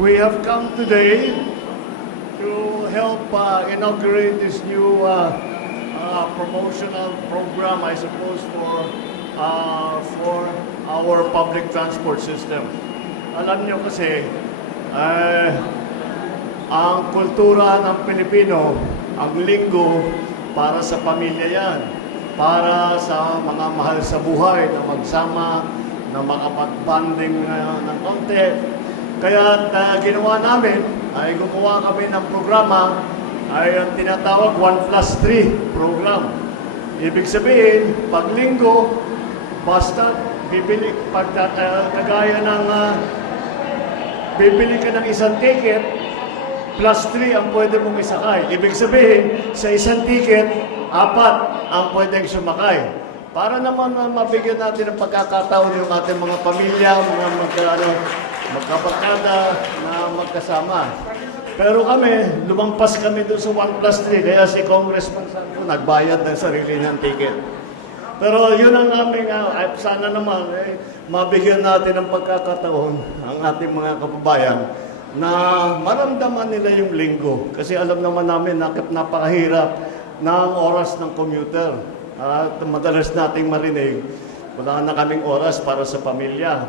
We have come today to help inaugurate this new promotional program, I suppose, for our public transport system. Alam niyo kasi, ang kultura ng Pilipino, ang linggo, para sa pamilya yan. Para sa mga mahal sa buhay na magsama, na makapag-bonding ng konti. Kaya ginawa namin ay gumawa kami ng programa ay ang tinatawag 1+3 program. Ibig sabihin, pag linggo, basta bibili, kagaya ng bibili ka ng isang ticket, +3 ang pwede mong isakay. Ibig sabihin, sa isang ticket, 4 ang pwedeng sumakay. Para naman mabigyan natin ng pagkakataon yung ating mga pamilya, mga magkabarkada na magkasama. Pero kami, lumampas kami doon sa 1+3, kaya si Congressman Santo nagbayad ng sarili ng ticket. Pero yun ang aming, sana naman, mabigyan natin ng pagkakataon ang ating mga kababayan na maramdaman nila yung linggo. Kasi alam naman namin, napakahirap ng oras ng commuter. At madalas nating marinig, wala na kaming oras para sa pamilya.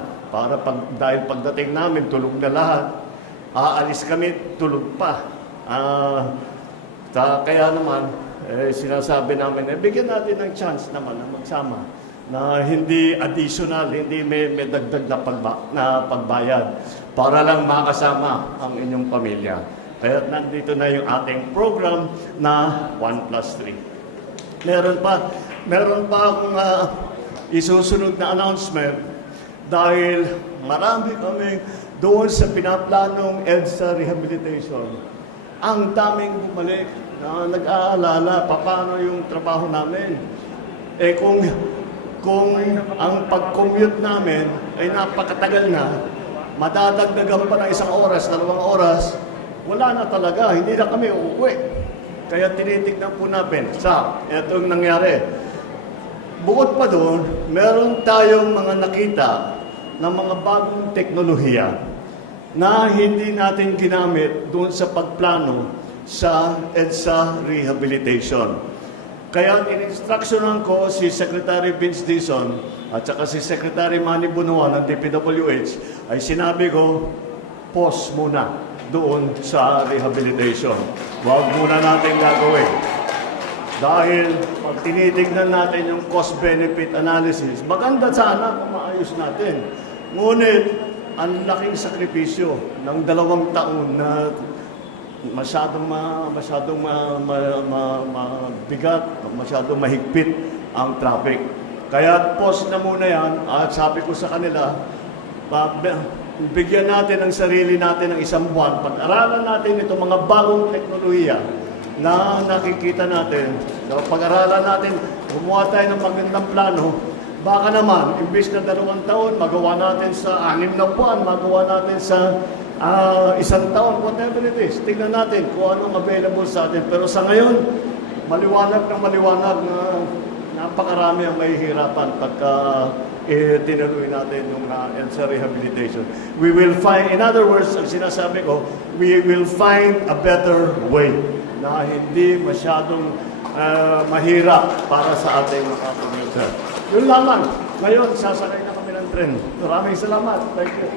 Dahil pagdating namin, tulog na lahat. Aalis kami, tulog pa. Kaya naman, sinasabi namin, bigyan natin ng chance naman na magsama. Na hindi additional, hindi may dagdag na pagbayad. Para lang makasama ang inyong pamilya. Kaya nandito na yung ating program na 1+3. Meron pa akong isusunod na announcement dahil marami kami doon sa pinaplanong EDSA rehabilitation. Ang daming bumalik na nag-aalala paano yung trabaho namin. Kung ang pag-commute namin ay napakatagal na, madadagdagan pa ng 1 oras, 2 oras, wala na talaga, hindi na kami uuwi. Kaya tinitignan po natin itong nangyari. Bukod pa doon, meron tayong mga nakita ng mga bagong teknolohiya na hindi natin ginamit doon sa pagplano sa EDSA rehabilitation. Kaya in-instructionan ko si Secretary Vince Dizon at saka si Secretary Manny Bunuan ng DPWH ay sinabi ko, pause muna doon sa rehabilitation. Huwag muna natin gagawin. Dahil pag tinitignan natin yung cost-benefit analysis, maganda sana kung maayos natin. Ngunit, ang laking sakripisyo ng 2 taon na masyadong mabigat, masyadong mahigpit ang traffic. Kaya pause na muna yan at sabi ko sa kanila, bigyan natin ang sarili natin ng 1 buwan. Pag-aralan natin itong mga bagong teknolohiya na nakikita natin. So, pag-aralan natin, gumawa tayo ng magandang plano. Baka naman, imbis na 2 taon, magawa natin sa 6 na buwan, magawa natin sa 1 taon, whatever it is. Tingnan natin kung anong available sa atin. Pero sa ngayon, maliwanag na napakarami ang mahihirapan pagka tinuloy natin yung EDSA rehabilitation. We will find, in other words, ang sinasabi ko, we will find a better way na hindi masyadong mahirap para sa ating mga commuter. Yun lamang. Ngayon, sasakay na kami ng tren. Maraming salamat. Thank you.